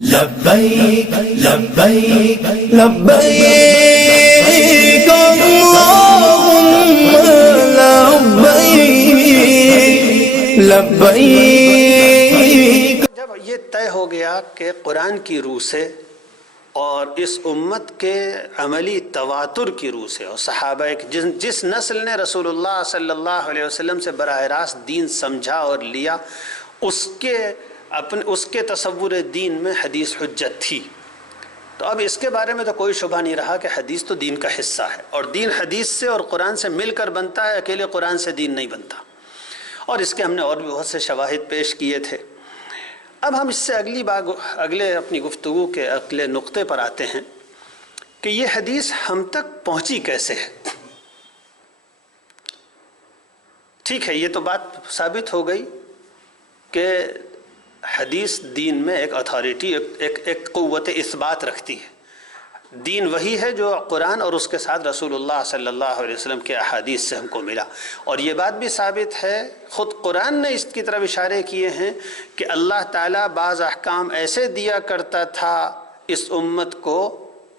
لبیک لبیک لبیک اللہم لبیک لبیک۔ جب یہ طے ہو گیا کہ قرآن کی روح سے اور اس امت کے عملی تواتر کی روح سے اور صحابہ جس نسل نے رسول اللہ صلی اللہ علیہ وسلم سے براہ راست دین سمجھا اور لیا، اس کے تصور دین میں حدیث حجت تھی۔ تو اب اس کے بارے میں تو کوئی شبہ نہیں رہا کہ حدیث تو دین کا حصہ ہے، اور دین حدیث سے اور قرآن سے مل کر بنتا ہے، اکیلے قرآن سے دین نہیں بنتا۔ اور اس کے ہم نے اور بھی بہت سے شواہد پیش کیے تھے۔ اب ہم اس سے اگلے اپنی گفتگو کے اگلے نقطے پر آتے ہیں کہ یہ حدیث ہم تک پہنچی کیسے ہے۔ ٹھیک ہے، یہ تو بات ثابت ہو گئی کہ حدیث دین میں ایک اتھارٹی، ایک قوت اثبات رکھتی ہے۔ دین وہی ہے جو قرآن اور اس کے ساتھ رسول اللہ صلی اللہ علیہ وسلم کے احادیث سے ہم کو ملا، اور یہ بات بھی ثابت ہے، خود قرآن نے اس کی طرف اشارے کیے ہیں کہ اللہ تعالیٰ بعض احکام ایسے دیا کرتا تھا اس امت کو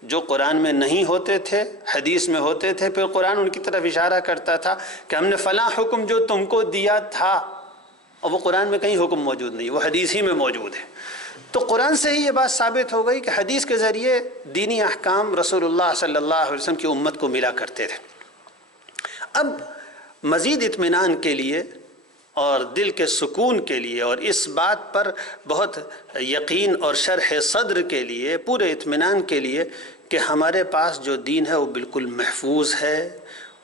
جو قرآن میں نہیں ہوتے تھے، حدیث میں ہوتے تھے، پھر قرآن ان کی طرف اشارہ کرتا تھا کہ ہم نے فلاں حکم جو تم کو دیا تھا، اور وہ قرآن میں کہیں حکم موجود نہیں، وہ حدیث ہی میں موجود ہے۔ تو قرآن سے ہی یہ بات ثابت ہو گئی کہ حدیث کے ذریعے دینی احکام رسول اللہ صلی اللہ علیہ وسلم کی امت کو ملا کرتے تھے۔ اب مزید اطمینان کے لیے اور دل کے سکون کے لیے اور اس بات پر بہت یقین اور شرح صدر کے لیے، پورے اطمینان کے لیے کہ ہمارے پاس جو دین ہے وہ بالکل محفوظ ہے،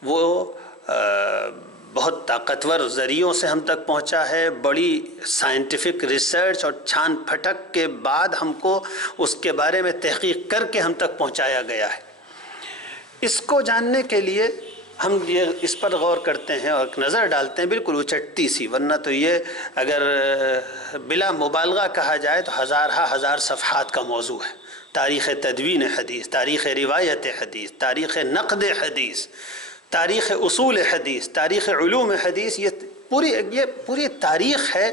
وہ بہت طاقتور ذریعوں سے ہم تک پہنچا ہے، بڑی سائنٹیفک ریسرچ اور چھان پھٹک کے بعد ہم کو اس کے بارے میں تحقیق کر کے ہم تک پہنچایا گیا ہے۔ اس کو جاننے کے لیے ہم یہ اس پر غور کرتے ہیں اور ایک نظر ڈالتے ہیں، بالکل اچٹتی سی، ورنہ تو یہ اگر بلا مبالغہ کہا جائے تو ہزار صفحات کا موضوع ہے۔ تاریخ تدوین حدیث، تاریخ روایت حدیث، تاریخ نقد حدیث، تاریخ اصول حدیث، تاریخ علوم حدیث، یہ پوری تاریخ ہے۔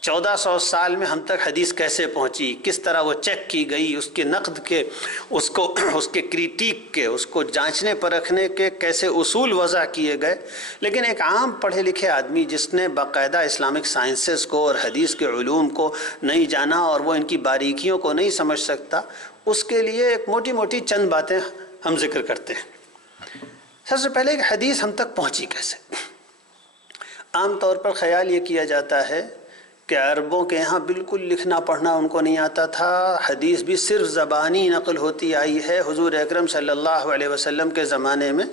1400 سال میں ہم تک حدیث کیسے پہنچی، کس طرح وہ چیک کی گئی، اس کے نقد کے، اس کے کریٹیک کے، اس کو جانچنے پرکھنے کے کیسے اصول وضع کیے گئے۔ لیکن ایک عام پڑھے لکھے آدمی جس نے باقاعدہ اسلامک سائنسز کو اور حدیث کے علوم کو نہیں جانا اور وہ ان کی باریکیوں کو نہیں سمجھ سکتا، اس کے لیے ایک موٹی موٹی چند باتیں ہم ذکر کرتے ہیں۔ سب سے پہلے کہ حدیث ہم تک پہنچی کیسے۔ عام طور پر خیال یہ کیا جاتا ہے کہ عربوں کے یہاں بالکل لکھنا پڑھنا ان کو نہیں آتا تھا، حدیث بھی صرف زبانی نقل ہوتی آئی ہے۔ حضور اکرم صلی اللہ علیہ وسلم کے زمانے میں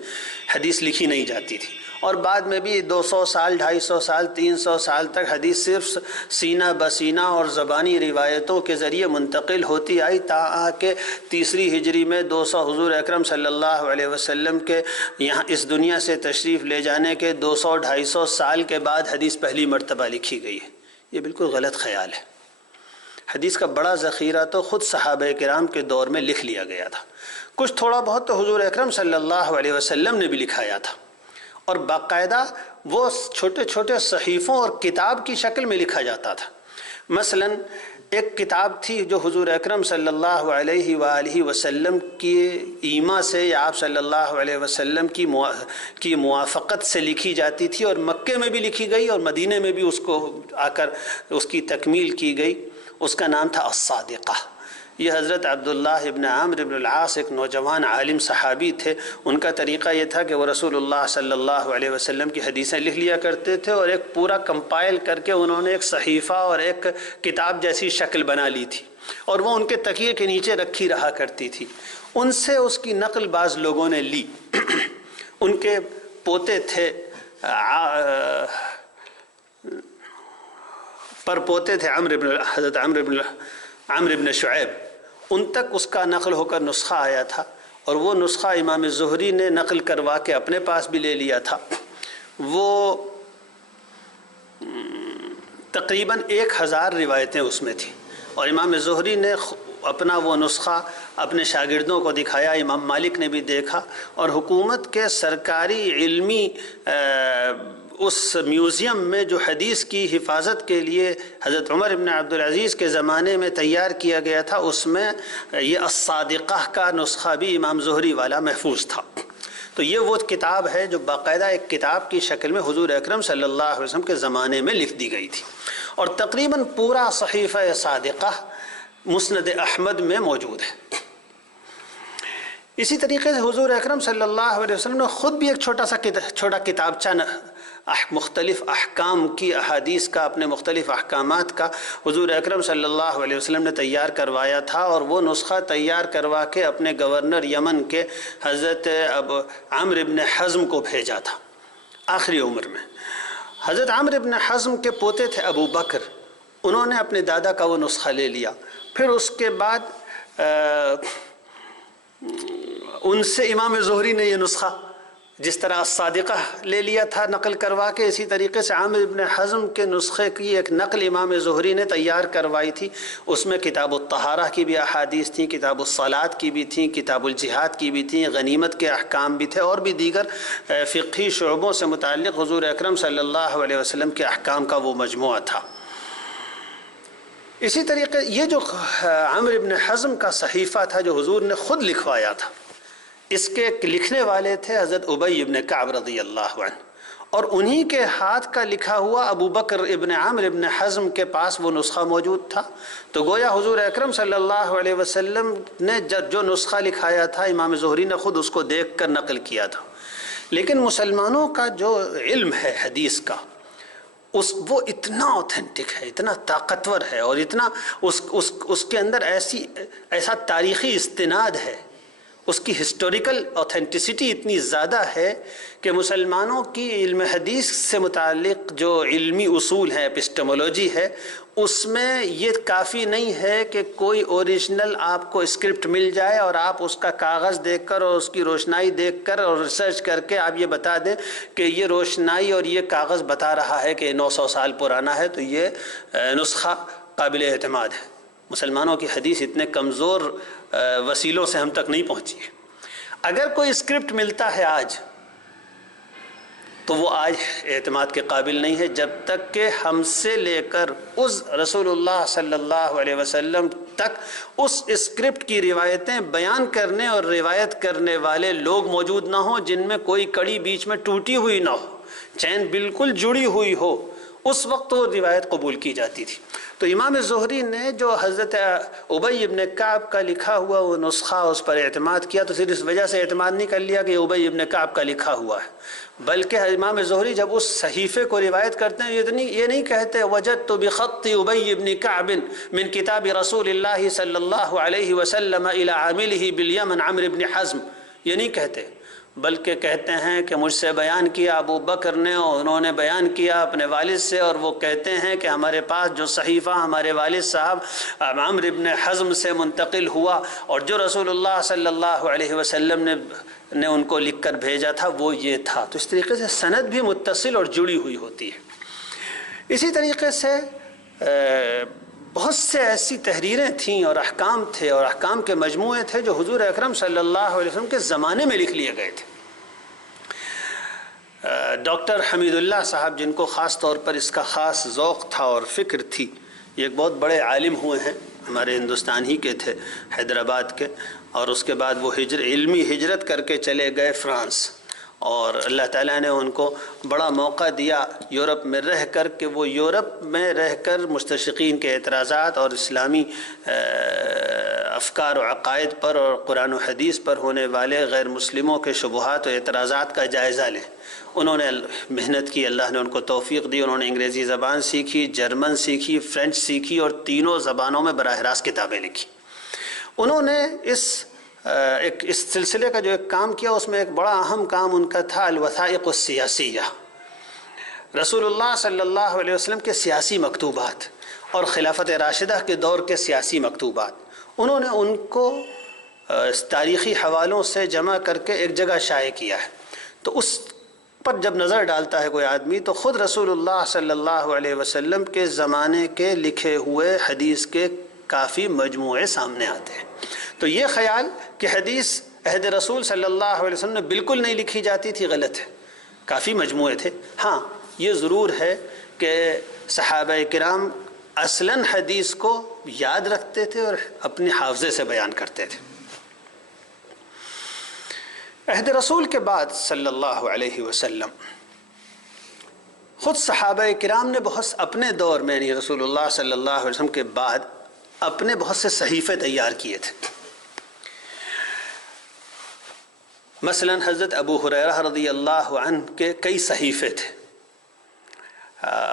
حدیث لکھی نہیں جاتی تھی، اور بعد میں بھی 200 سال، 250 سال، 300 سال تک حدیث صرف سینہ بسینہ اور زبانی روایتوں کے ذریعے منتقل ہوتی آئی، تاکہ تیسری ہجری میں 200 حضور اکرم صلی اللہ علیہ وسلم کے یہاں اس دنیا سے تشریف لے جانے کے 200-250 سال کے بعد حدیث پہلی مرتبہ لکھی گئی ہے۔ یہ بالکل غلط خیال ہے۔ حدیث کا بڑا ذخیرہ تو خود صحابہ کرام کے دور میں لکھ لیا گیا تھا، کچھ تھوڑا بہت تو حضور اکرم صلی اللہ علیہ وسلم نے بھی لکھایا تھا، اور باقاعدہ وہ چھوٹے چھوٹے صحیفوں اور کتاب کی شکل میں لکھا جاتا تھا۔ مثلا ایک کتاب تھی جو حضور اکرم صلی اللہ علیہ وآلہ وسلم کی ایما سے یا آپ صلی اللہ علیہ وسلم کی موافقت سے لکھی جاتی تھی، اور مکے میں بھی لکھی گئی اور مدینے میں بھی اس کو آ کر اس کی تکمیل کی گئی۔ اس کا نام تھا الصادقہ۔ یہ حضرت عبداللہ ابن عمرو ابن العاص ایک نوجوان عالم صحابی تھے۔ ان کا طریقہ یہ تھا کہ وہ رسول اللہ صلی اللہ علیہ وسلم کی حدیثیں لکھ لیا کرتے تھے، اور ایک پورا کمپائل کر کے انہوں نے ایک صحیفہ اور ایک کتاب جیسی شکل بنا لی تھی، اور وہ ان کے تکیے کے نیچے رکھی رہا کرتی تھی۔ ان سے اس کی نقل بعض لوگوں نے لی۔ ان کے پوتے تھے، پوتے تھے حضرت عمرو بن شعیب، ان تک اس کا نقل ہو کر نسخہ آیا تھا، اور وہ نسخہ امام زہری نے نقل کروا کے اپنے پاس بھی لے لیا تھا۔ وہ تقریباً 1000 روایتیں اس میں تھیں، اور امام زہری نے اپنا وہ نسخہ اپنے شاگردوں کو دکھایا، امام مالک نے بھی دیکھا، اور حکومت کے سرکاری علمی اس میوزیم میں جو حدیث کی حفاظت کے لیے حضرت عمر بن عبدالعزیز کے زمانے میں تیار کیا گیا تھا، اس میں یہ الصادقہ کا نسخہ بھی امام زہری والا محفوظ تھا۔ تو یہ وہ کتاب ہے جو باقاعدہ ایک کتاب کی شکل میں حضور اکرم صلی اللہ علیہ وسلم کے زمانے میں لکھ دی گئی تھی، اور تقریباً پورا صحیفہ صادقہ مسند احمد میں موجود ہے۔ اسی طریقے سے حضور اکرم صلی اللہ علیہ وسلم نے خود بھی ایک چھوٹا کتابچہ مختلف احکام کی احادیث کا، اپنے مختلف احکامات کا حضور اکرم صلی اللہ علیہ وسلم نے تیار کروایا تھا، اور وہ نسخہ تیار کروا کے اپنے گورنر یمن کے حضرت عمرو بن حزم کو بھیجا تھا آخری عمر میں۔ حضرت عمرو بن حزم کے پوتے تھے ابو بکر، انہوں نے اپنے دادا کا وہ نسخہ لے لیا، پھر اس کے بعد ان سے امام زہری نے یہ نسخہ جس طرح صادقہ لے لیا تھا نقل کروا کے، اسی طریقے سے عامر بن حزم کے نسخے کی ایک نقل امام زہری نے تیار کروائی تھی۔ اس میں کتاب الطہارہ کی بھی احادیث تھیں، کتاب الصلاۃ کی بھی تھیں، کتاب الجہاد کی بھی تھیں، غنیمت کے احکام بھی تھے، اور بھی دیگر فقہی شعبوں سے متعلق حضور اکرم صلی اللہ علیہ وسلم کے احکام کا وہ مجموعہ تھا۔ اسی طریقے یہ جو عمرو بن حزم کا صحیفہ تھا جو حضور نے خود لکھوایا تھا، اس کے لکھنے والے تھے حضرت ابی بن کعب رضی اللہ عنہ، اور انہی کے ہاتھ کا لکھا ہوا ابو بکر ابن عمرو بن حزم کے پاس وہ نسخہ موجود تھا۔ تو گویا حضور اکرم صلی اللہ علیہ وسلم نے جو نسخہ لکھایا تھا امام زہری نے خود اس کو دیکھ کر نقل کیا تھا۔ لیکن مسلمانوں کا جو علم ہے حدیث کا، وہ اتنا اوتھینٹک ہے، اتنا طاقتور ہے، اور اتنا اس کے اندر ایسا تاریخی استناد ہے، اس کی ہسٹوریکل اوتھینٹسٹی اتنی زیادہ ہے کہ مسلمانوں کی علم حدیث سے متعلق جو علمی اصول ہے، اپسٹمولوجی ہے، اس میں یہ کافی نہیں ہے کہ کوئی اوریجنل آپ کو اسکرپٹ مل جائے اور آپ اس کا کاغذ دیکھ کر اور اس کی روشنائی دیکھ کر اور ریسرچ کر کے آپ یہ بتا دیں کہ یہ روشنائی اور یہ کاغذ بتا رہا ہے کہ 900 سال پرانا ہے، تو یہ نسخہ قابل اعتماد ہے۔ مسلمانوں کی حدیث اتنے کمزور وسیلوں سے ہم تک نہیں پہنچی ہے۔ اگر کوئی اسکرپٹ ملتا ہے آج، تو وہ آج اعتماد کے قابل نہیں ہے جب تک کہ ہم سے لے کر اس رسول اللہ صلی اللہ علیہ وسلم تک اس اسکرپٹ کی روایتیں بیان کرنے اور روایت کرنے والے لوگ موجود نہ ہوں، جن میں کوئی کڑی بیچ میں ٹوٹی ہوئی نہ ہو، چین بالکل جڑی ہوئی ہو، اس وقت وہ روایت قبول کی جاتی تھی۔ تو امام زہری نے جو حضرت ابی بن کعب کا لکھا ہوا وہ نسخہ، اس پر اعتماد کیا، تو صرف اس وجہ سے اعتماد نہیں کر لیا کہ ابی بن کعب کا لکھا ہوا ہے، بلکہ امام زہری جب اس صحیفے کو روایت کرتے ہیں یہ نہیں کہتے وجدت بخط ابی بن کعب من کتاب رسول اللہ صلی اللہ علیہ وسلم الی عاملہ بالیمن عمرو بن حزم، یہ نہیں کہتے، بلکہ کہتے ہیں کہ مجھ سے بیان کیا ابو بکر نے، اور انہوں نے بیان کیا اپنے والد سے، اور وہ کہتے ہیں کہ ہمارے پاس جو صحیفہ ہمارے والد صاحب عمرو بن حزم سے منتقل ہوا، اور جو رسول اللہ صلی اللہ علیہ وسلم نے ان کو لکھ کر بھیجا تھا وہ یہ تھا۔ تو اس طریقے سے سند بھی متصل اور جڑی ہوئی ہوتی ہے۔ اسی طریقے سے بہت سے ایسی تحریریں تھیں اور احکام تھے اور احکام کے مجموعے تھے جو حضور اکرم صلی اللہ علیہ وسلم کے زمانے میں لکھ لیے گئے تھے۔ ڈاکٹر حمید اللہ صاحب، جن کو خاص طور پر اس کا خاص ذوق تھا اور فکر تھی، یہ ایک بہت بڑے عالم ہوئے ہیں، ہمارے ہندوستان ہی کے تھے، حیدرآباد کے، اور اس کے بعد وہ علمی ہجرت کر کے چلے گئے فرانس، اور اللہ تعالیٰ نے ان کو بڑا موقع دیا یورپ میں رہ کر کہ وہ یورپ میں رہ کر مستشرقین کے اعتراضات اور اسلامی افکار و عقائد پر اور قرآن و حدیث پر ہونے والے غیر مسلموں کے شبہات و اعتراضات کا جائزہ لیں۔ انہوں نے محنت کی، اللہ نے ان کو توفیق دی، انہوں نے انگریزی زبان سیکھی، جرمن سیکھی، فرینچ سیکھی، اور تینوں زبانوں میں براہ راست کتابیں لکھی۔ انہوں نے اس سلسلے کا جو ایک کام کیا، اس میں ایک بڑا اہم کام ان کا تھا الوثائق السیاسیہ، رسول اللہ صلی اللہ علیہ وسلم کے سیاسی مکتوبات اور خلافت راشدہ کے دور کے سیاسی مکتوبات، انہوں نے ان کو تاریخی حوالوں سے جمع کر کے ایک جگہ شائع کیا ہے۔ تو اس پر جب نظر ڈالتا ہے کوئی آدمی تو خود رسول اللہ صلی اللہ علیہ وسلم کے زمانے کے لکھے ہوئے حدیث کے کافی مجموعے سامنے آتے ہیں۔ تو یہ خیال کہ حدیث عہد رسول صلی اللہ علیہ وسلم نے بالکل نہیں لکھی جاتی تھی غلط ہے، کافی مجموعے تھے۔ ہاں، یہ ضرور ہے کہ صحابہ کرام اصلاً حدیث کو یاد رکھتے تھے اور اپنے حافظے سے بیان کرتے تھے۔ عہد رسول کے بعد صلی اللہ علیہ وسلم خود صحابہ کرام نے بہت اپنے دور میں، یعنی رسول اللہ صلی اللہ علیہ وسلم کے بعد اپنے بہت سے صحیفے تیار کیے تھے۔ مثلا حضرت ابو ہریرہ رضی اللہ عنہ کے کئی صحیفے تھے۔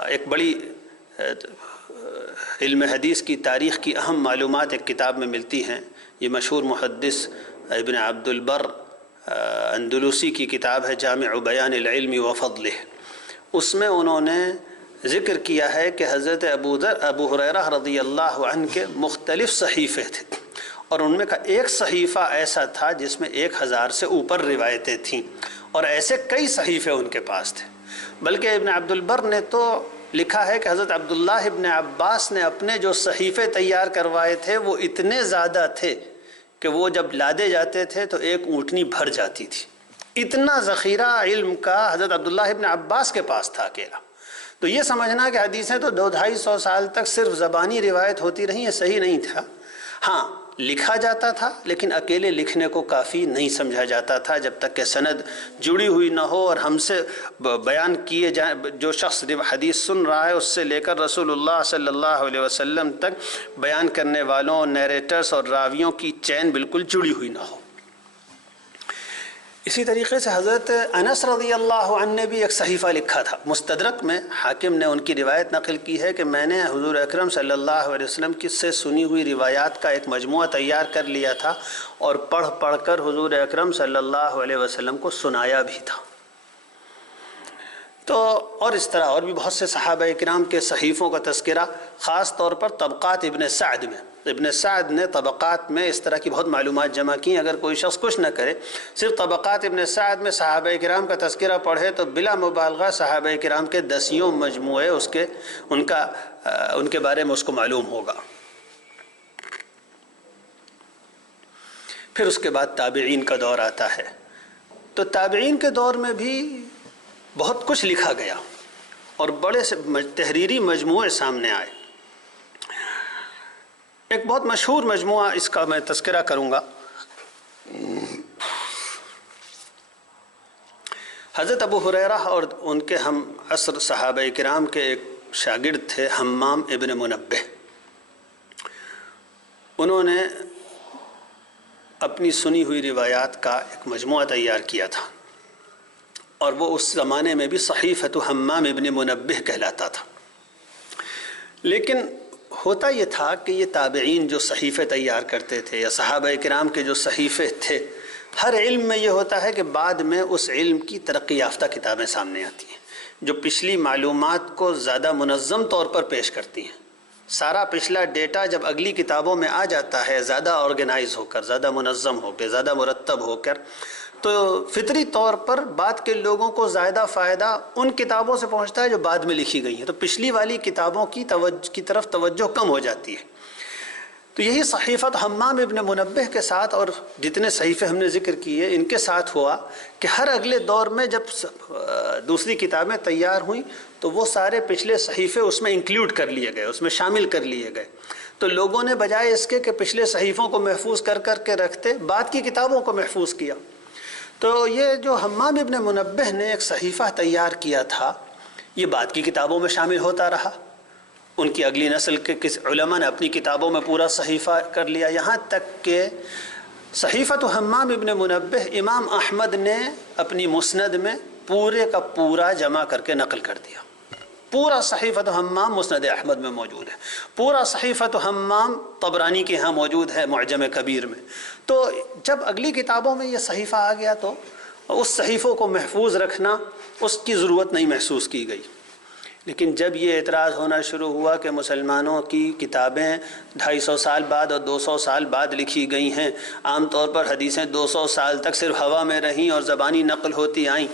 ایک بڑی علم حدیث کی تاریخ کی اہم معلومات ایک کتاب میں ملتی ہیں۔ یہ مشہور محدث ابن عبد البر اندلوسی کی کتاب ہے جامع بیان العلم وفضلہ۔ اس میں انہوں نے ذکر کیا ہے کہ حضرت ابو ہریرہ رضی اللہ عنہ کے مختلف صحیفے تھے، اور ان میں کا ایک صحیفہ ایسا تھا جس میں 1000 سے اوپر روایتیں تھیں، اور ایسے کئی صحیفے ان کے پاس تھے۔ بلکہ ابن عبد البر نے تو لکھا ہے کہ حضرت عبداللہ ابن عباس نے اپنے جو صحیفے تیار کروائے تھے وہ اتنے زیادہ تھے کہ وہ جب لادے جاتے تھے تو ایک اونٹنی بھر جاتی تھی۔ اتنا ذخیرہ علم کا حضرت عبداللہ ابن عباس کے پاس تھا اکیلا۔ تو یہ سمجھنا کہ حدیثیں تو 200-250 سال تک صرف زبانی روایت ہوتی رہی، یہ صحیح نہیں تھا۔ ہاں لکھا جاتا تھا، لیکن اکیلے لکھنے کو کافی نہیں سمجھا جاتا تھا جب تک کہ سند جڑی ہوئی نہ ہو، اور ہم سے بیان کیے جائیں، جو شخص حدیث سن رہا ہے اس سے لے کر رسول اللہ صلی اللہ علیہ وسلم تک بیان کرنے والوں، نیریٹرز اور راویوں کی چین بالکل جڑی ہوئی نہ ہو۔ اسی طریقے سے حضرت انس رضی اللہ عنہ نے بھی ایک صحیفہ لکھا تھا۔ مستدرک میں حاکم نے ان کی روایت نقل کی ہے کہ میں نے حضور اکرم صلی اللہ علیہ وسلم کی سے سنی ہوئی روایات کا ایک مجموعہ تیار کر لیا تھا، اور پڑھ کر حضور اکرم صلی اللہ علیہ وسلم کو سنایا بھی تھا۔ تو اور اس طرح اور بھی بہت سے صحابہ کرام کے صحیفوں کا تذکرہ، خاص طور پر طبقات ابن سعد میں۔ ابن سعد نے طبقات میں اس طرح کی بہت معلومات جمع کی۔ اگر کوئی شخص کچھ نہ کرے، صرف طبقات ابن سعد میں صحابہ کرام کا تذکرہ پڑھے، تو بلا مبالغہ صحابہ کرام کے 10 مجموعے ان کے بارے میں اس کو معلوم ہوگا۔ پھر اس کے بعد تابعین کا دور آتا ہے۔ تو تابعین کے دور میں بھی بہت کچھ لکھا گیا اور بڑے سے تحریری مجموعے سامنے آئے۔ ایک بہت مشہور مجموعہ، اس کا میں تذکرہ کروں گا۔ حضرت ابو ہریرہ اور ان کے ہم عصر صحابہ کرام کے ایک شاگرد تھے حمام ابن منبہ۔ انہوں نے اپنی سنی ہوئی روایات کا ایک مجموعہ تیار کیا تھا، اور وہ اس زمانے میں بھی صحیفۃ حمام ابن منبہ کہلاتا تھا۔ لیکن ہوتا یہ تھا کہ یہ تابعین جو صحیفے تیار کرتے تھے، یا صحابہ کرام کے جو صحیفے تھے، ہر علم میں یہ ہوتا ہے کہ بعد میں اس علم کی ترقی یافتہ کتابیں سامنے آتی ہیں جو پچھلی معلومات کو زیادہ منظم طور پر پیش کرتی ہیں۔ سارا پچھلا ڈیٹا جب اگلی کتابوں میں آ جاتا ہے زیادہ آرگنائز ہو کر، زیادہ منظم ہو کے، زیادہ مرتب ہو کر، تو فطری طور پر بعد کے لوگوں کو زیادہ فائدہ ان کتابوں سے پہنچتا ہے جو بعد میں لکھی گئی ہیں، تو پچھلی والی کتابوں کی طرف توجہ کم ہو جاتی ہے۔ تو یہی صحیفۃ حمام ابن منبہ کے ساتھ، اور جتنے صحیفے ہم نے ذکر کیے ان کے ساتھ ہوا کہ ہر اگلے دور میں جب دوسری کتابیں تیار ہوئیں تو وہ سارے پچھلے صحیفے اس میں انکلیوڈ کر لیے گئے، اس میں شامل کر لیے گئے۔ تو لوگوں نے بجائے اس کے کہ پچھلے صحیفوں کو محفوظ کر کے رکھتے، بعد کی کتابوں کو محفوظ کیا۔ تو یہ جو حمام ابن منبہ نے ایک صحیفہ تیار کیا تھا، یہ بعد کی کتابوں میں شامل ہوتا رہا۔ ان کی اگلی نسل کے علماء نے اپنی کتابوں میں پورا صحیفہ کر لیا، یہاں تک کہ صحیفۃ حمام ابن منبہ امام احمد نے اپنی مسند میں پورے کا پورا جمع کر کے نقل کر دیا۔ پورا صحیفۃ حمام مسند احمد میں موجود ہے، پورا صحیفۃ حمام طبرانی کے ہاں موجود ہے معجم کبیر میں۔ تو جب اگلی کتابوں میں یہ صحیفہ آ گیا تو اس صحیفوں کو محفوظ رکھنا اس کی ضرورت نہیں محسوس کی گئی۔ لیکن جب یہ اعتراض ہونا شروع ہوا کہ مسلمانوں کی کتابیں 250 سال بعد اور 200 سال بعد لکھی گئی ہیں، عام طور پر حدیثیں 200 سال تک صرف ہوا میں رہیں اور زبانی نقل ہوتی آئیں،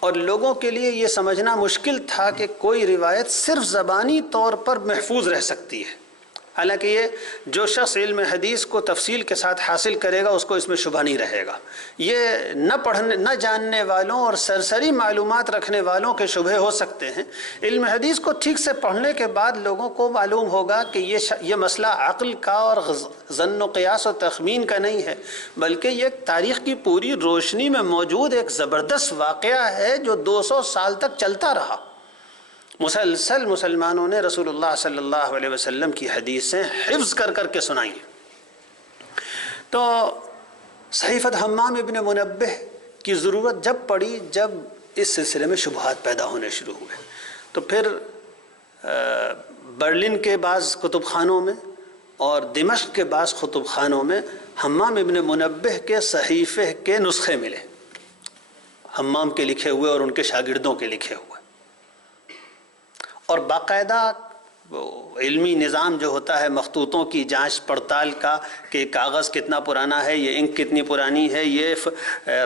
اور لوگوں کے لیے یہ سمجھنا مشکل تھا کہ کوئی روایت صرف زبانی طور پر محفوظ رہ سکتی ہے، حالانکہ یہ جو شخص علم حدیث کو تفصیل کے ساتھ حاصل کرے گا اس کو اس میں شبہ نہیں رہے گا. یہ نہ جاننے والوں اور سرسری معلومات رکھنے والوں کے شبہ ہو سکتے ہیں. علم حدیث کو ٹھیک سے پڑھنے کے بعد لوگوں کو معلوم ہوگا کہ یہ مسئلہ عقل کا اور ظن و قیاس و تخمین کا نہیں ہے، بلکہ یہ تاریخ کی پوری روشنی میں موجود ایک زبردست واقعہ ہے جو 200 سال تک چلتا رہا. مسلسل مسلمانوں نے رسول اللہ صلی اللہ علیہ وسلم کی حدیثیں حفظ کر کر کے سنائی. تو صحیفۃ حمام ابن منبہ کی ضرورت جب پڑی جب اس سلسلے میں شبہات پیدا ہونے شروع ہوئے، تو پھر برلن کے بعض کتب خانوں میں اور دمشق کے بعض کتب خانوں میں حمام ابن منبہ کے صحیفے کے نسخے ملے، حمام کے لکھے ہوئے اور ان کے شاگردوں کے لکھے ہوئے. اور باقاعدہ علمی نظام جو ہوتا ہے مخطوطوں کی جانچ پڑتال کا کہ کاغذ کتنا پرانا ہے، یہ انک کتنی پرانی ہے، یہ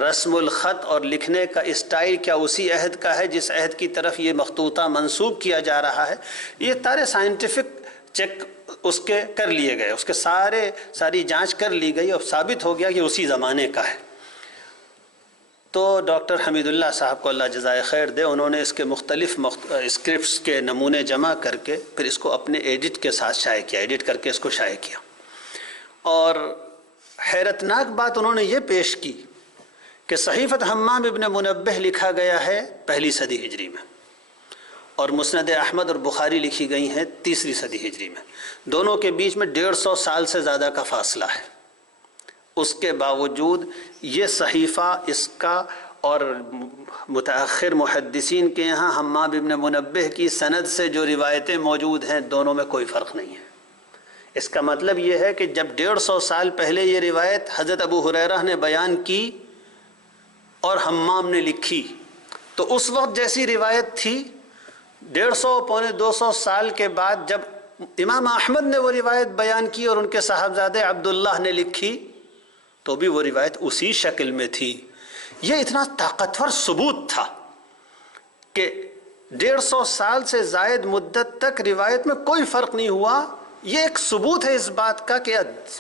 رسم الخط اور لکھنے کا اسٹائل کیا اسی عہد کا ہے جس عہد کی طرف یہ مخطوطہ منسوب کیا جا رہا ہے، یہ سارے سائنٹیفک چیک اس کے کر لیے گئے، اس کے ساری جانچ کر لی گئی اور ثابت ہو گیا کہ اسی زمانے کا ہے. تو ڈاکٹر حمید اللہ صاحب کو اللہ جزائے خیر دے، انہوں نے اس کے مختلف اسکرپٹس کے نمونے جمع کر کے پھر اس کو اپنے ایڈٹ کے ساتھ شائع کیا، ایڈٹ کر کے اس کو شائع کیا. اور حیرتناک بات انہوں نے یہ پیش کی کہ صحیفۃ حمام ابن منبہ لکھا گیا ہے 1 صدی ہجری میں، اور مسند احمد اور بخاری لکھی گئی ہیں 3 صدی ہجری میں. دونوں کے بیچ میں 150 سال سے زیادہ کا فاصلہ ہے. اس کے باوجود یہ صحیفہ اس کا اور متأخر محدثین کے یہاں حمام ابن منبہ کی سند سے جو روایتیں موجود ہیں دونوں میں کوئی فرق نہیں ہے. اس کا مطلب یہ ہے کہ جب 150 سال پہلے یہ روایت حضرت ابو ہریرہ نے بیان کی اور حمام نے لکھی، تو اس وقت جیسی روایت تھی 150 پونے 200 سال کے بعد جب امام احمد نے وہ روایت بیان کی اور ان کے صاحبزادے عبداللہ نے لکھی تو بھی وہ روایت اسی شکل میں تھی. یہ اتنا طاقتور ثبوت تھا کہ 150 سال سے زائد مدت تک روایت میں کوئی فرق نہیں ہوا. یہ ایک ثبوت ہے اس بات کا کہ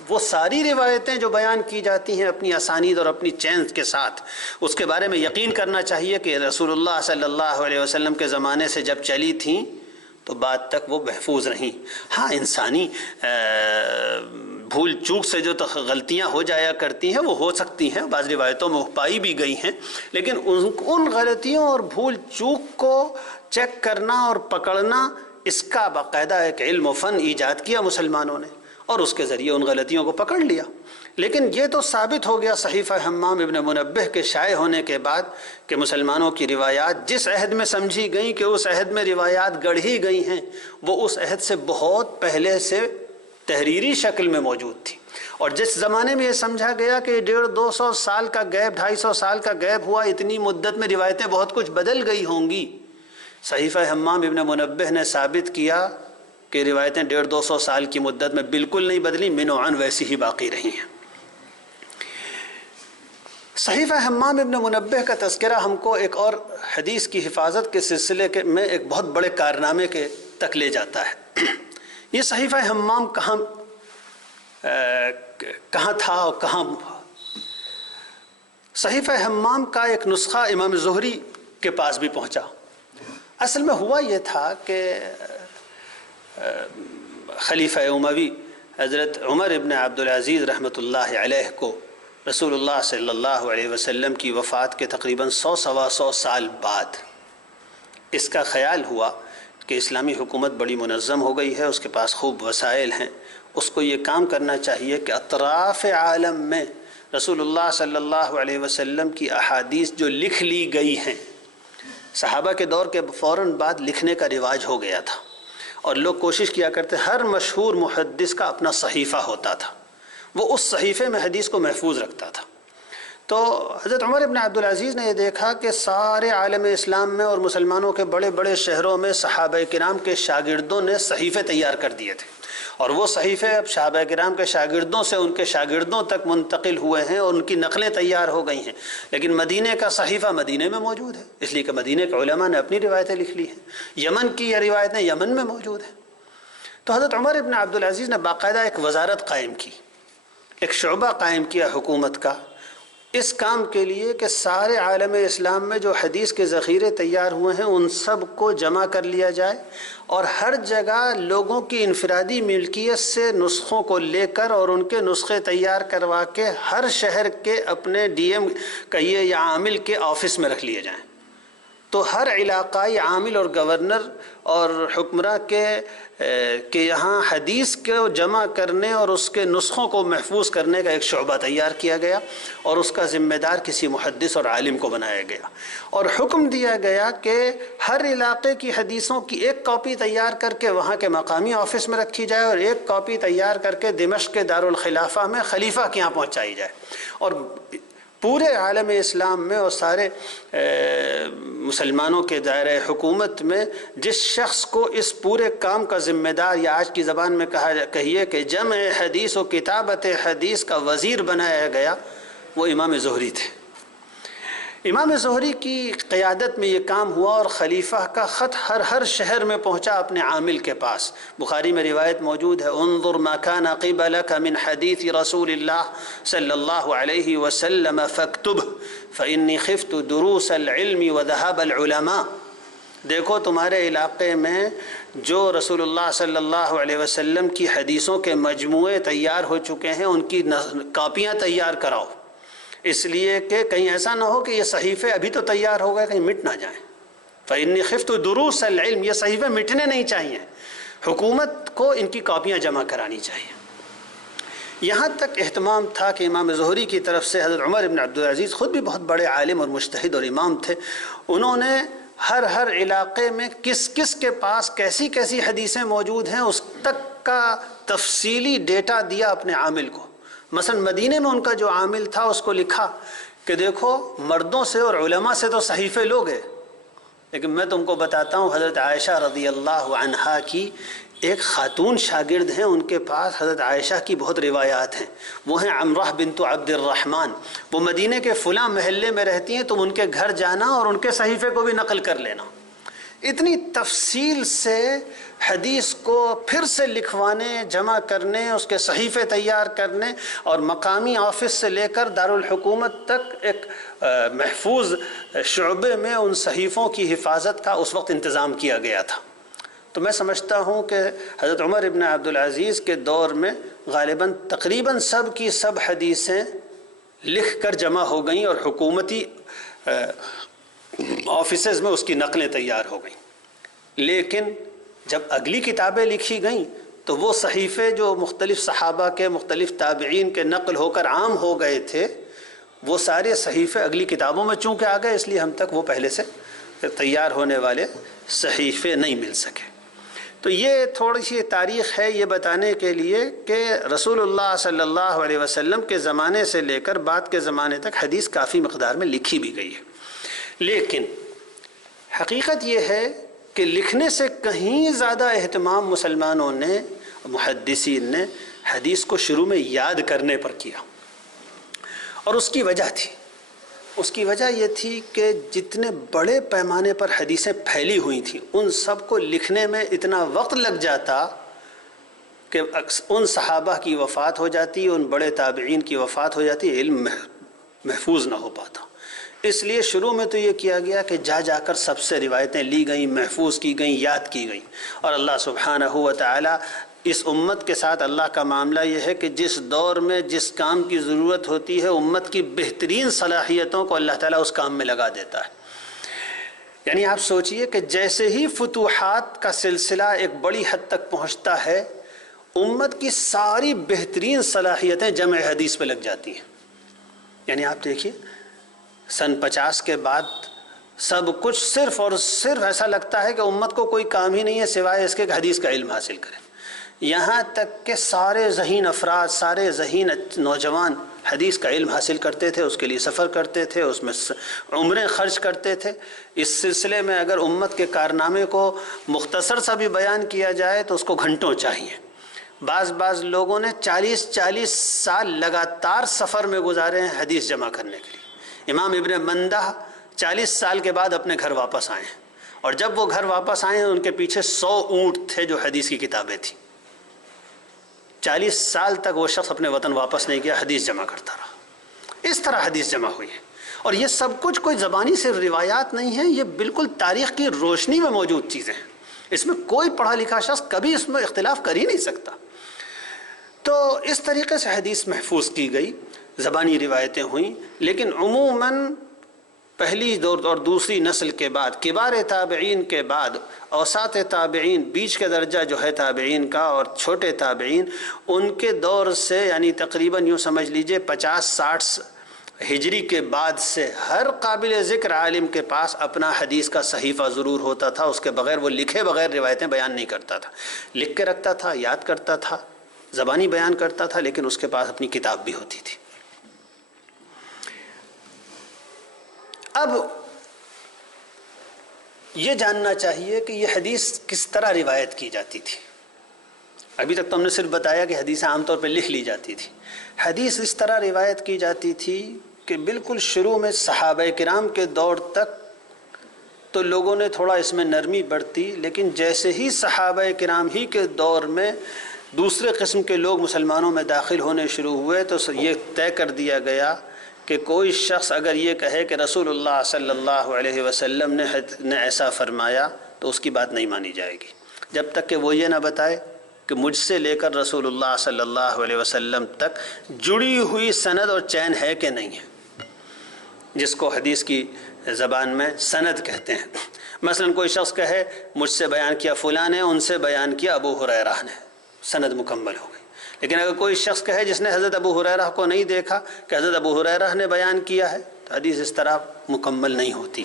وہ ساری روایتیں جو بیان کی جاتی ہیں اپنی اسانید اور اپنی چینز کے ساتھ، اس کے بارے میں یقین کرنا چاہیے کہ رسول اللہ صلی اللہ علیہ وسلم کے زمانے سے جب چلی تھیں تو بعد تک وہ محفوظ رہیں. ہاں انسانی بھول چوک سے جو غلطیاں ہو جایا کرتی ہیں وہ ہو سکتی ہیں، بعض روایتوں میں پائی بھی گئی ہیں، لیکن ان غلطیوں اور بھول چوک کو چیک کرنا اور پکڑنا اس کا باقاعدہ ایک علم و فن ایجاد کیا مسلمانوں نے اور اس کے ذریعے ان غلطیوں کو پکڑ لیا. لیکن یہ تو ثابت ہو گیا صحیفہ حمام ابن منبہ کے شائع ہونے کے بعد کہ مسلمانوں کی روایات جس عہد میں سمجھی گئیں کہ اس عہد میں روایات گڑھی گئی ہیں وہ اس عہد سے بہت پہلے سے تحریری شکل میں موجود تھی. اور جس زمانے میں یہ سمجھا گیا کہ 150-200 سال کا گیپ 250 سال کا گیپ ہوا، اتنی مدت میں روایتیں بہت کچھ بدل گئی ہوں گی، صحیفہ حمام ابن منبہ نے ثابت کیا کہ روایتیں 150-200 سال کی مدت میں بالکل نہیں بدلی، من و عن ویسی ہی باقی رہی ہیں. صحیفہ حمام ابن منبہ کا تذکرہ ہم کو ایک اور حدیث کی حفاظت کے سلسلے میں ایک بہت بڑے کارنامے کے تک لے جاتا ہے. یہ صحیفہ حمام کہاں تھا اور کہاں؟ صحیفہ حمام کا ایک نسخہ امام زہری کے پاس بھی پہنچا. اصل میں ہوا یہ تھا کہ خلیفہ اموی حضرت عمر ابن عبدالعزیز رحمۃ اللہ علیہ کو رسول اللہ صلی اللہ علیہ وسلم کی وفات کے تقریباً 100-125 سال بعد اس کا خیال ہوا کہ اسلامی حکومت بڑی منظم ہو گئی ہے، اس کے پاس خوب وسائل ہیں، اس کو یہ کام کرنا چاہیے کہ اطراف عالم میں رسول اللہ صلی اللہ علیہ وسلم کی احادیث جو لکھ لی گئی ہیں، صحابہ کے دور کے فوراً بعد لکھنے کا رواج ہو گیا تھا اور لوگ کوشش کیا کرتے، ہر مشہور محدث کا اپنا صحیفہ ہوتا تھا، وہ اس صحیفے میں حدیث کو محفوظ رکھتا تھا. تو حضرت عمر ابن عبدالعزیز نے یہ دیکھا کہ سارے عالم اسلام میں اور مسلمانوں کے بڑے بڑے شہروں میں صحابہ کرام کے شاگردوں نے صحیفے تیار کر دیے تھے، اور وہ صحیفے اب صحابہ کرام کے شاگردوں سے ان کے شاگردوں تک منتقل ہوئے ہیں اور ان کی نقلیں تیار ہو گئی ہیں. لیکن مدینے کا صحیفہ مدینے میں موجود ہے، اس لیے کہ مدینے کے علماء نے اپنی روایتیں لکھ لی ہیں. یمن کی یہ روایتیں یمن میں موجود ہیں. تو حضرت عمر ابن عبدالعزیز نے باقاعدہ ایک وزارت قائم کی، ایک شعبہ قائم کیا حکومت کا، اس کام کے لیے کہ سارے عالم اسلام میں جو حدیث کے ذخیرے تیار ہوئے ہیں ان سب کو جمع کر لیا جائے، اور ہر جگہ لوگوں کی انفرادی ملکیت سے نسخوں کو لے کر اور ان کے نسخے تیار کروا کے ہر شہر کے اپنے ڈی ایم کہیے یا عامل کے آفس میں رکھ لیے جائیں۔ تو ہر علاقائی عامل اور گورنر اور حکمراں کے یہاں حدیث کو جمع کرنے اور اس کے نسخوں کو محفوظ کرنے کا ایک شعبہ تیار کیا گیا، اور اس کا ذمہ دار کسی محدث اور عالم کو بنایا گیا، اور حکم دیا گیا کہ ہر علاقے کی حدیثوں کی ایک کاپی تیار کر کے وہاں کے مقامی آفس میں رکھی جائے، اور ایک کاپی تیار کر کے دمشق کے دارالخلافہ میں خلیفہ کے یہاں پہنچائی جائے، اور پورے عالم اسلام میں اور سارے مسلمانوں کے دائرۂ حکومت میں جس شخص کو اس پورے کام کا ذمہ دار، یا آج کی زبان میں کہیے کہ جمع حدیث و کتابت حدیث کا وزیر بنایا گیا، وہ امام زہری تھے۔ امام زہری کی قیادت میں یہ کام ہوا، اور خلیفہ کا خط ہر شہر میں پہنچا اپنے عامل کے پاس۔ بخاری میں روایت موجود ہے، انظر ما كان قبلك من حدیث رسول اللہ صلی اللہ علیہ وسلم فاکتبه فإنی خفت دروس العلم وذهاب العلماء۔ دیکھو تمہارے علاقے میں جو رسول اللہ صلی اللہ علیہ وسلم کی حدیثوں کے مجموعے تیار ہو چکے ہیں ان کی کاپیاں تیار کراؤ، اس لیے کہ کہیں ایسا نہ ہو کہ یہ صحیفے ابھی تو تیار ہو گئے کہیں مٹ نہ جائیں۔ فإنی خفت دروس العلم، یہ صحیفے مٹنے نہیں چاہیے، حکومت کو ان کی کاپیاں جمع کرانی چاہیے۔ یہاں تک اہتمام تھا کہ امام زہری کی طرف سے حضرت عمر بن عبدالعزیز خود بھی بہت بڑے عالم اور مجتہد اور امام تھے، انہوں نے ہر علاقے میں کس کس کے پاس کیسی کیسی حدیثیں موجود ہیں اس تک کا تفصیلی ڈیٹا دیا اپنے عامل کو۔ مثلا مدینے میں ان کا جو عامل تھا اس کو لکھا کہ دیکھو مردوں سے اور علماء سے تو صحیفے لوگ ہیں، لیکن میں تم کو بتاتا ہوں حضرت عائشہ رضی اللہ عنہا کی ایک خاتون شاگرد ہیں، ان کے پاس حضرت عائشہ کی بہت روایات ہیں، وہ ہیں عمرہ بنت عبد الرحمن، وہ مدینے کے فلاں محلے میں رہتی ہیں، تم ان کے گھر جانا اور ان کے صحیفے کو بھی نقل کر لینا۔ اتنی تفصیل سے حدیث کو پھر سے لکھوانے، جمع کرنے، اس کے صحیفے تیار کرنے، اور مقامی آفس سے لے کر دارالحکومت تک ایک محفوظ شعبے میں ان صحیفوں کی حفاظت کا اس وقت انتظام کیا گیا تھا۔ تو میں سمجھتا ہوں کہ حضرت عمر ابن عبدالعزیز کے دور میں غالباً تقریباً سب کی سب حدیثیں لکھ کر جمع ہو گئیں، اور حکومتی آفیسز میں اس کی نقلیں تیار ہو گئیں۔ لیکن جب اگلی کتابیں لکھی گئیں تو وہ صحیفے جو مختلف صحابہ کے، مختلف تابعین کے نقل ہو کر عام ہو گئے تھے، وہ سارے صحیفے اگلی کتابوں میں چونکہ آ گئے، اس لیے ہم تک وہ پہلے سے تیار ہونے والے صحیفے نہیں مل سکے۔ تو یہ تھوڑی سی تاریخ ہے یہ بتانے کے لیے کہ رسول اللہ صلی اللہ علیہ وسلم کے زمانے سے لے کر بعد کے زمانے تک حدیث کافی مقدار میں لکھی بھی گئی ہے، لیکن حقیقت یہ ہے کہ لکھنے سے کہیں زیادہ اہتمام مسلمانوں نے، محدثین نے حدیث کو شروع میں یاد کرنے پر کیا، اور اس کی وجہ تھی، اس کی وجہ یہ تھی کہ جتنے بڑے پیمانے پر حدیثیں پھیلی ہوئی تھیں ان سب کو لکھنے میں اتنا وقت لگ جاتا کہ ان صحابہ کی وفات ہو جاتی، ان بڑے تابعین کی وفات ہو جاتی، علم محفوظ نہ ہو پاتا۔ اس لیے شروع میں تو یہ کیا گیا کہ جا جا کر سب سے روایتیں لی گئیں، محفوظ کی گئیں، یاد کی گئیں، اور اللہ سبحانہ و تعالی اس امت کے ساتھ اللہ کا معاملہ یہ ہے کہ جس دور میں جس کام کی ضرورت ہوتی ہے امت کی بہترین صلاحیتوں کو اللہ تعالیٰ اس کام میں لگا دیتا ہے۔ یعنی آپ سوچئے کہ جیسے ہی فتوحات کا سلسلہ ایک بڑی حد تک پہنچتا ہے، امت کی ساری بہترین صلاحیتیں جمع حدیث پہ لگ جاتی ہیں۔ یعنی آپ دیکھیے سن 50 کے بعد سب کچھ صرف اور صرف ایسا لگتا ہے کہ امت کو کوئی کام ہی نہیں ہے سوائے اس کے کہ حدیث کا علم حاصل کریں، یہاں تک کہ سارے ذہین افراد، سارے ذہین نوجوان حدیث کا علم حاصل کرتے تھے، اس کے لیے سفر کرتے تھے، اس میں عمریں خرچ کرتے تھے۔ اس سلسلے میں اگر امت کے کارنامے کو مختصر سا بھی بیان کیا جائے تو اس کو گھنٹوں چاہیے۔ بعض لوگوں نے 40 سال لگاتار سفر میں گزارے ہیں حدیث جمع کرنے کے لیے۔ امام ابن مندہ 40 سال کے بعد اپنے گھر واپس آئے ہیں، اور جب وہ گھر واپس آئے ہیں ان کے پیچھے 100 اونٹ تھے جو حدیث کی کتابیں تھیں۔ 40 سال تک وہ شخص اپنے وطن واپس نہیں گیا، حدیث جمع کرتا رہا. اس طرح حدیث جمع ہوئی ہے. اور یہ سب کچھ کوئی زبانی سے روایات نہیں ہیں، یہ بالکل تاریخ کی روشنی میں موجود چیزیں ہیں. اس میں کوئی پڑھا لکھا شخص کبھی اس میں اختلاف کر ہی نہیں سکتا. تو اس طریقے سے حدیث محفوظ کی گئی، زبانی روایتیں ہوئیں. لیکن عموماً پہلی دور اور دوسری نسل کے بعد، کبار تابعین کے بعد، اوساط تابعین، بیچ کا درجہ جو ہے تابعین کا، اور چھوٹے تابعین، ان کے دور سے یعنی تقریباً یوں سمجھ لیجئے 50-60 ہجری کے بعد سے ہر قابل ذکر عالم کے پاس اپنا حدیث کا صحیفہ ضرور ہوتا تھا. اس کے بغیر وہ لکھے بغیر روایتیں بیان نہیں کرتا تھا. لکھ کے رکھتا تھا، یاد کرتا تھا، زبانی بیان کرتا تھا، لیکن اس کے پاس اپنی کتاب بھی ہوتی تھی. اب یہ جاننا چاہیے کہ یہ حدیث کس طرح روایت کی جاتی تھی. ابھی تک تو ہم نے صرف بتایا کہ حدیثیں عام طور پہ لکھ لی جاتی تھی. حدیث اس طرح روایت کی جاتی تھی کہ بالکل شروع میں صحابہ کرام کے دور تک تو لوگوں نے تھوڑا اس میں نرمی برتی، لیکن جیسے ہی صحابہ کرام ہی کے دور میں دوسرے قسم کے لوگ مسلمانوں میں داخل ہونے شروع ہوئے تو یہ طے کر دیا گیا کہ کوئی شخص اگر یہ کہے کہ رسول اللہ صلی اللہ علیہ وسلم نے ایسا فرمایا تو اس کی بات نہیں مانی جائے گی، جب تک کہ وہ یہ نہ بتائے کہ مجھ سے لے کر رسول اللہ صلی اللہ علیہ وسلم تک جڑی ہوئی سند اور چین ہے کہ نہیں ہے، جس کو حدیث کی زبان میں سند کہتے ہیں. مثلا کوئی شخص کہے مجھ سے بیان کیا فلاں نے، ان سے بیان کیا ابو ہریرہ نے، سند مکمل ہو گئی. لیکن اگر کوئی شخص کہے جس نے حضرت ابو ہریرہ کو نہیں دیکھا کہ حضرت ابو ہریرہ نے بیان کیا ہے، تو حدیث اس طرح مکمل نہیں ہوتی.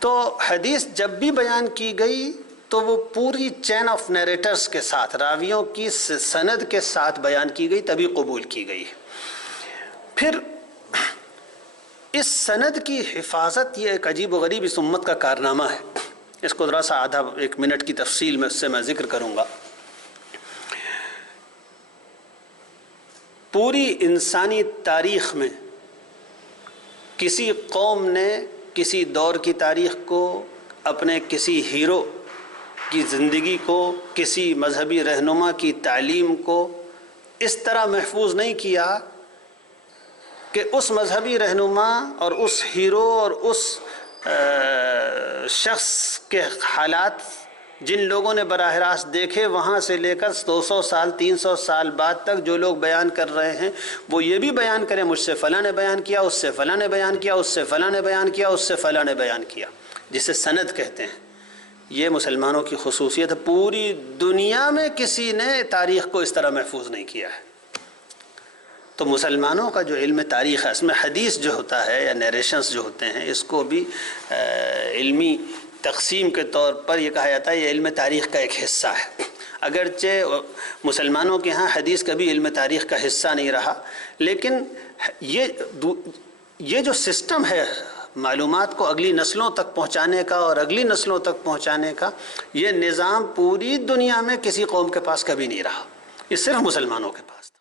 تو حدیث جب بھی بیان کی گئی تو وہ پوری چین آف نیریٹرز کے ساتھ، راویوں کی سند کے ساتھ بیان کی گئی، تبھی قبول کی گئی. پھر اس سند کی حفاظت یہ ایک عجیب و غریب اس امت کا کارنامہ ہے. اس کو ذرا سا آدھا 1 منٹ کی تفصیل میں اس سے میں ذکر کروں گا. پوری انسانی تاریخ میں کسی قوم نے کسی دور کی تاریخ کو، اپنے کسی ہیرو کی زندگی کو، کسی مذہبی رہنما کی تعلیم کو اس طرح محفوظ نہیں کیا کہ اس مذہبی رہنما اور اس ہیرو اور اس شخص کے حالات جن لوگوں نے براہ راست دیکھے، وہاں سے لے کر 200 سال 300 سال بعد تک جو لوگ بیان کر رہے ہیں وہ یہ بھی بیان کریں مجھ سے فلاں نے بیان کیا، اس سے فلاں نے بیان کیا، اس سے فلاں نے بیان کیا، اس سے فلاں نے بیان کیا، جسے سند کہتے ہیں. یہ مسلمانوں کی خصوصیت ہے. پوری دنیا میں کسی نے تاریخ کو اس طرح محفوظ نہیں کیا ہے. تو مسلمانوں کا جو علم تاریخ ہے، اس میں حدیث جو ہوتا ہے یا نیریشنز جو ہوتے ہیں، اس کو بھی علمی تقسیم کے طور پر یہ کہا جاتا ہے یہ علم تاریخ کا ایک حصہ ہے. اگرچہ مسلمانوں کے ہاں حدیث کبھی علم تاریخ کا حصہ نہیں رہا، لیکن یہ جو سسٹم ہے معلومات کو اگلی نسلوں تک پہنچانے کا اور اگلی نسلوں تک پہنچانے کا، یہ نظام پوری دنیا میں کسی قوم کے پاس کبھی نہیں رہا، یہ صرف مسلمانوں کے پاس تھا.